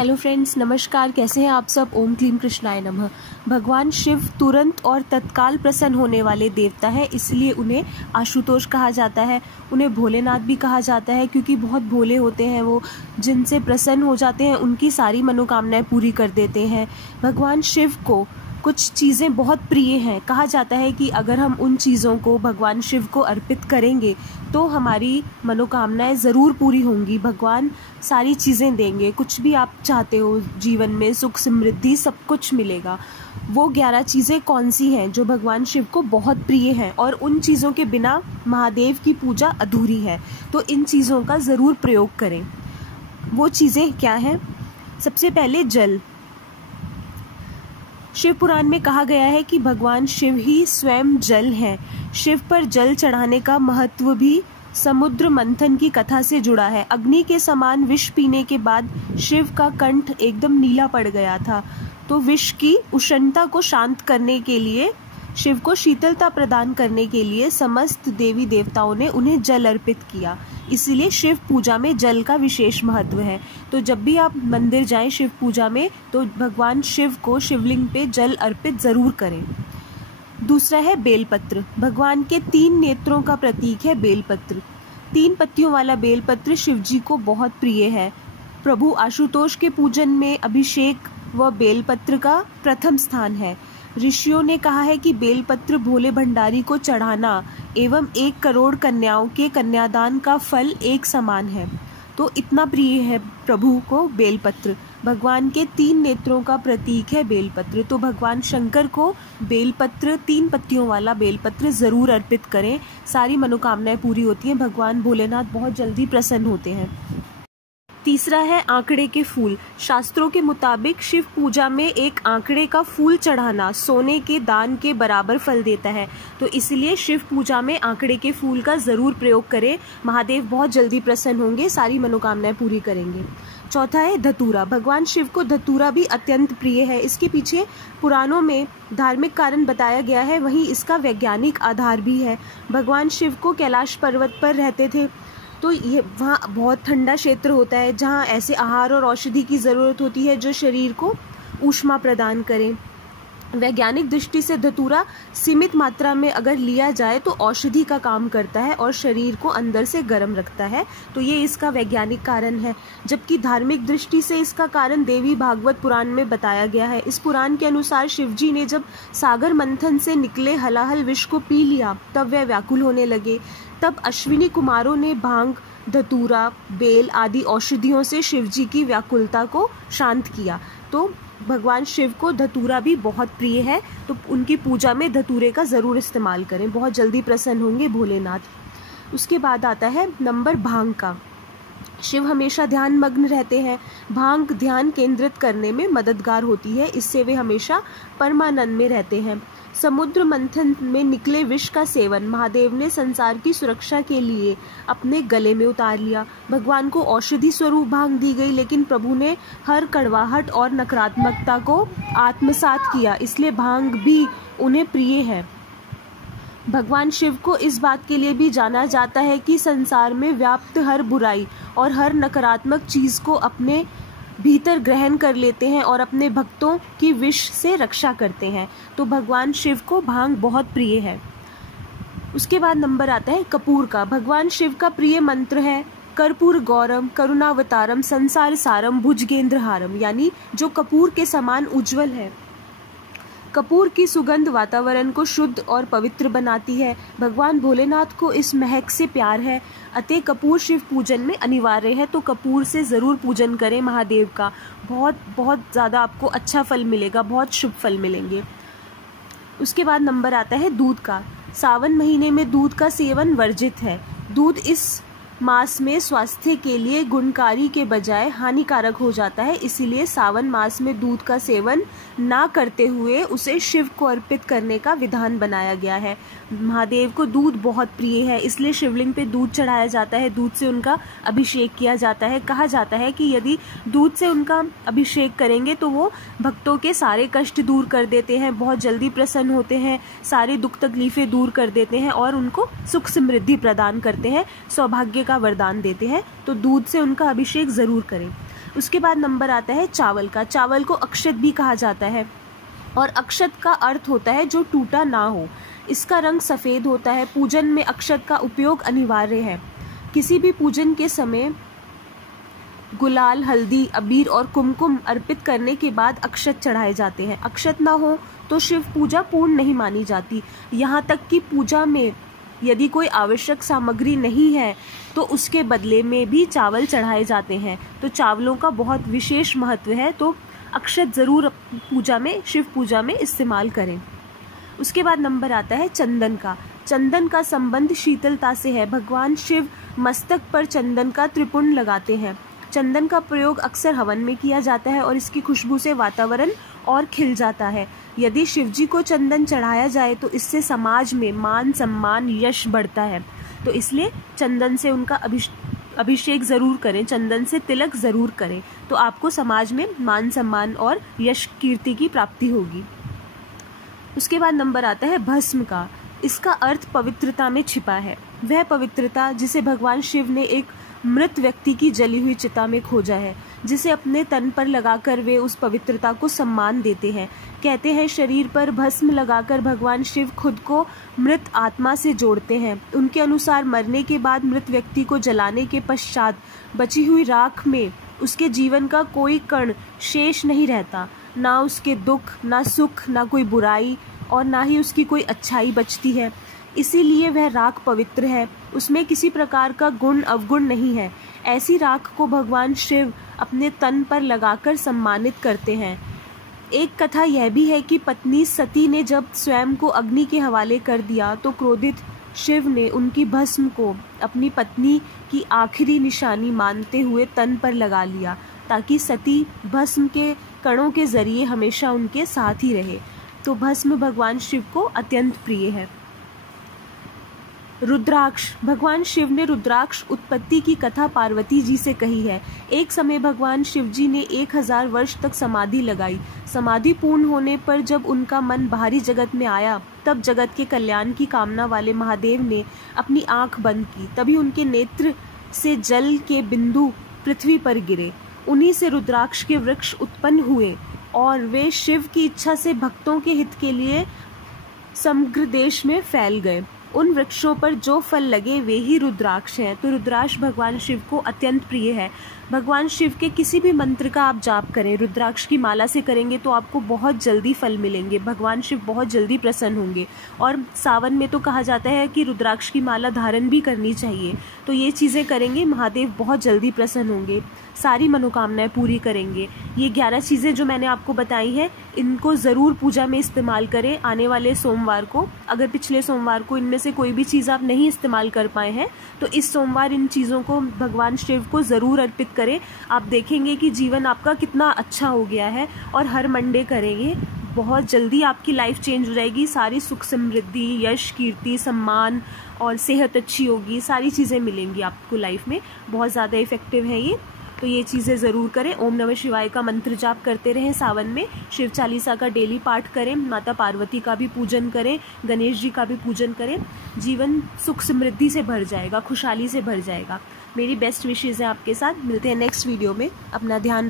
Hello friends, नमस्कार। कैसे हैं आप सब? ओम क्लीम कृष्णाय नमः। भगवान शिव तुरंत और तत्काल प्रसन्न होने वाले देवता है, इसलिए उन्हें आशुतोष कहा जाता है। उन्हें भोलेनाथ भी कहा जाता है क्योंकि बहुत भोले होते हैं वो, जिनसे प्रसन्न हो जाते हैं उनकी सारी मनोकामनाएं पूरी कर देते हैं। भगवान शिव को कुछ चीज़ें बहुत प्रिय हैं। कहा जाता है कि अगर हम उन चीज़ों को भगवान शिव को अर्पित करेंगे तो हमारी मनोकामनाएं ज़रूर पूरी होंगी। भगवान सारी चीज़ें देंगे, कुछ भी आप चाहते हो जीवन में, सुख समृद्धि सब कुछ मिलेगा। वो 11 चीज़ें कौन सी हैं जो भगवान शिव को बहुत प्रिय हैं और उन चीज़ों के बिना महादेव की पूजा अधूरी है, तो इन चीज़ों का ज़रूर प्रयोग करें। वो चीज़ें क्या हैं? सबसे पहले जल। शिव पुराण में कहा गया है कि भगवान शिव ही स्वयं जल हैं। शिव पर जल चढ़ाने का महत्व भी समुद्र मंथन की कथा से जुड़ा है। अग्नि के समान विष पीने के बाद शिव का कंठ एकदम नीला पड़ गया था, तो विष की उष्णता को शांत करने के लिए, शिव को शीतलता प्रदान करने के लिए समस्त देवी देवताओं ने उन्हें जल अर्पित किया। इसीलिए शिव पूजा में जल का विशेष महत्व है। तो जब भी आप मंदिर जाएं शिव पूजा में, तो भगवान शिव को शिवलिंग पे जल अर्पित ज़रूर करें। दूसरा है बेलपत्र। भगवान के 3 नेत्रों का प्रतीक है बेलपत्र। 3 पत्तियों वाला बेलपत्र शिव जी को बहुत प्रिय है। प्रभु आशुतोष के पूजन में अभिषेक व बेलपत्र का प्रथम स्थान है। ऋषियों ने कहा है कि बेलपत्र भोले भंडारी को चढ़ाना एवं 1 करोड़ कन्याओं के कन्यादान का फल एक समान है। तो इतना प्रिय है प्रभु को बेलपत्र। भगवान के 3 नेत्रों का प्रतीक है बेलपत्र, तो भगवान शंकर को बेलपत्र, 3 पत्तियों वाला बेलपत्र ज़रूर अर्पित करें। सारी मनोकामनाएं पूरी होती हैं। भगवान भोलेनाथ बहुत जल्दी प्रसन्न होते हैं। तीसरा है आंकड़े के फूल। शास्त्रों के मुताबिक शिव पूजा में एक आंकड़े का फूल चढ़ाना सोने के दान के बराबर फल देता है, तो इसलिए शिव पूजा में आंकड़े के फूल का ज़रूर प्रयोग करें। महादेव बहुत जल्दी प्रसन्न होंगे, सारी मनोकामनाएं पूरी करेंगे। चौथा है धतूरा। भगवान शिव को धतूरा भी अत्यंत प्रिय है। इसके पीछे पुराणों में धार्मिक कारण बताया गया है, वहीं इसका वैज्ञानिक आधार भी है। भगवान शिव को कैलाश पर्वत पर रहते थे, तो ये वहाँ बहुत ठंडा क्षेत्र होता है जहाँ ऐसे आहार और औषधि की ज़रूरत होती है जो शरीर को ऊष्मा प्रदान करें। वैज्ञानिक दृष्टि से धतूरा सीमित मात्रा में अगर लिया जाए तो औषधि का काम करता है और शरीर को अंदर से गर्म रखता है, तो ये इसका वैज्ञानिक कारण है। जबकि धार्मिक दृष्टि से इसका कारण देवी भागवत पुराण में बताया गया है। इस पुराण के अनुसार शिवजी ने जब सागर मंथन से निकले हलाहल विष को पी लिया, तब वह व्याकुल होने लगे। तब अश्विनी कुमारों ने भांग, धतूरा, बेल आदि औषधियों से शिवजी की व्याकुलता को शांत किया। तो भगवान शिव को धतूरा भी बहुत प्रिय है, तो उनकी पूजा में धतूरे का ज़रूर इस्तेमाल करें। बहुत जल्दी प्रसन्न होंगे भोलेनाथ। उसके बाद आता है नंबर भांग का। शिव हमेशा ध्यान मग्न रहते हैं। भांग ध्यान केंद्रित करने में मददगार होती है, इससे वे हमेशा परमानंद में रहते हैं। समुद्र मंथन में निकले विष का सेवन महादेव ने संसार की सुरक्षा के लिए अपने गले में उतार लिया। भगवान को औषधि स्वरूप भांग दी गई, लेकिन प्रभु ने हर कड़वाहट और नकारात्मकता को आत्मसात किया, इसलिए भांग भी उन्हें प्रिय है। भगवान शिव को इस बात के लिए भी जाना जाता है कि संसार में व्याप्त हर बुराई और हर नकारात्मक चीज़ को अपने भीतर ग्रहण कर लेते हैं और अपने भक्तों की विष से रक्षा करते हैं। तो भगवान शिव को भांग बहुत प्रिय है। उसके बाद नंबर आता है कपूर का। भगवान शिव का प्रिय मंत्र है कर्पूर गौरम करुणावतारम संसार सारम भुजगेंद्रहारम, यानी जो कपूर के समान उज्जवल है। कपूर की सुगंध वातावरण को शुद्ध और पवित्र बनाती है। भगवान भोलेनाथ को इस महक से प्यार है, अतः कपूर शिव पूजन में अनिवार्य है। तो कपूर से ज़रूर पूजन करें महादेव का, बहुत ज़्यादा आपको अच्छा फल मिलेगा, बहुत शुभ फल मिलेंगे। उसके बाद नंबर आता है दूध का। सावन महीने में दूध का सेवन वर्जित है। दूध इस मास में स्वास्थ्य के लिए गुणकारी के बजाय हानिकारक हो जाता है, इसीलिए सावन मास में दूध का सेवन ना करते हुए उसे शिव को अर्पित करने का विधान बनाया गया है। महादेव को दूध बहुत प्रिय है, इसलिए शिवलिंग पे दूध चढ़ाया जाता है, दूध से उनका अभिषेक किया जाता है। कहा जाता है कि यदि दूध से उनका अभिषेक करेंगे तो वो भक्तों के सारे कष्ट दूर कर देते हैं, बहुत जल्दी प्रसन्न होते हैं, सारे दुख तकलीफें दूर कर देते हैं और उनको सुख समृद्धि प्रदान करते हैं, सौभाग्य का वरदान देते हैं। तो दूध से उनका अभिषेक ज़रूर करें। उसके बाद नंबर आता है चावल का। चावल को अक्षत भी कहा जाता है और अक्षत का अर्थ होता है जो टूटा ना हो। इसका रंग सफ़ेद होता है। पूजन में अक्षत का उपयोग अनिवार्य है। किसी भी पूजन के समय गुलाल, हल्दी, अबीर और कुमकुम अर्पित करने के बाद अक्षत चढ़ाए जाते हैं। अक्षत ना हो तो शिव पूजा पूर्ण नहीं मानी जाती। यहाँ तक कि पूजा में यदि कोई आवश्यक सामग्री नहीं है तो उसके बदले में भी चावल चढ़ाए जाते हैं। तो चावलों का बहुत विशेष महत्व है, तो अक्षत ज़रूर पूजा में, शिव पूजा में इस्तेमाल करें। उसके बाद नंबर आता है चंदन का। चंदन का संबंध शीतलता से है। भगवान शिव मस्तक पर चंदन का त्रिपुंड लगाते हैं। चंदन का प्रयोग अक्सर हवन में किया जाता है और इसकी खुशबू से वातावरण और खिल जाता है। यदि शिवजी को चंदन चढ़ाया जाए तो इससे समाज में मान, सम्मान, यश बढ़ता है। तो इसलिए चंदन से उनका अभिषेक ज़रूर करें, चंदन से तिलक ज़रूर करें, तो आपको समाज में मान, सम्मान और यश, कीर्ति की प्राप्ति होगी। उसके बाद नंबर आता है भस्म का। इसका अर्थ पवित्रता में छिपा है। वह पवित्रता जिसे भगवान शिव ने एक मृत व्यक्ति की जली हुई चिता में खोजा है, जिसे अपने तन पर लगाकर वे उस पवित्रता को सम्मान देते हैं। कहते हैं शरीर पर भस्म लगाकर भगवान शिव खुद को मृत आत्मा से जोड़ते हैं। उनके अनुसार मरने के बाद मृत व्यक्ति को जलाने के पश्चात बची हुई राख में उसके जीवन का कोई कण शेष नहीं रहता। ना उसके दुख, ना सुख, ना कोई बुराई और ना ही उसकी कोई अच्छाई बचती है। इसीलिए वह राख पवित्र है। उसमें किसी प्रकार का गुण अवगुण नहीं है। ऐसी राख को भगवान शिव अपने तन पर लगाकर सम्मानित करते हैं। एक कथा यह भी है कि पत्नी सती ने जब स्वयं को अग्नि के हवाले कर दिया तो क्रोधित शिव ने उनकी भस्म को अपनी पत्नी की आखिरी निशानी मानते हुए तन पर लगा लिया, ताकि सती भस्म के कणों के जरिए हमेशा उनके साथ ही रहे। तो भस्म भगवान शिव को अत्यंत प्रिय है। रुद्राक्ष। भगवान शिव ने रुद्राक्ष उत्पत्ति की कथा पार्वती जी से कही है। एक समय भगवान शिव जी ने 1000 वर्ष तक समाधि लगाई। समाधि पूर्ण होने पर जब उनका मन बाहरी जगत में आया, तब जगत के कल्याण की कामना वाले महादेव ने अपनी आंख बंद की। तभी उनके नेत्र से जल के बिंदु पृथ्वी पर गिरे। उन्हीं से रुद्राक्ष के वृक्ष उत्पन्न हुए और वे शिव की इच्छा से भक्तों के हित के लिए समग्र देश में फैल गए। उन वृक्षों पर जो फल लगे वे ही रुद्राक्ष हैं। तो रुद्राक्ष भगवान शिव को अत्यंत प्रिय है। भगवान शिव के किसी भी मंत्र का आप जाप करें, रुद्राक्ष की माला से करेंगे तो आपको बहुत जल्दी फल मिलेंगे। भगवान शिव बहुत जल्दी प्रसन्न होंगे। और सावन में तो कहा जाता है कि रुद्राक्ष की माला धारण भी करनी चाहिए। तो ये चीज़ें करेंगे, महादेव बहुत जल्दी प्रसन्न होंगे, सारी मनोकामनाएं पूरी करेंगे। ये 11 चीज़ें जो मैंने आपको बताई हैं, इनको ज़रूर पूजा में इस्तेमाल करें। आने वाले सोमवार को, अगर पिछले सोमवार को इनमें से कोई भी चीज़ आप नहीं इस्तेमाल कर पाए हैं तो इस सोमवार इन चीज़ों को भगवान शिव को ज़रूर अर्पित करें। आप देखेंगे कि जीवन आपका कितना अच्छा हो गया है। और हर मंडे करेंगे, बहुत जल्दी आपकी लाइफ चेंज हो जाएगी। सारी सुख, समृद्धि, यश, कीर्ति, सम्मान और सेहत अच्छी होगी। सारी चीज़ें मिलेंगी आपको लाइफ में। बहुत ज़्यादा इफ़ेक्टिव है ये, तो ये चीज़ें ज़रूर करें। ओम नमः शिवाय का मंत्र जाप करते रहें। सावन में शिव चालीसा का डेली पाठ करें। माता पार्वती का भी पूजन करें, गणेश जी का भी पूजन करें। जीवन सुख समृद्धि से भर जाएगा, खुशहाली से भर जाएगा। मेरी बेस्ट विशेज़ है आपके साथ। मिलते हैं नेक्स्ट वीडियो में। अपना ध्यान रखें।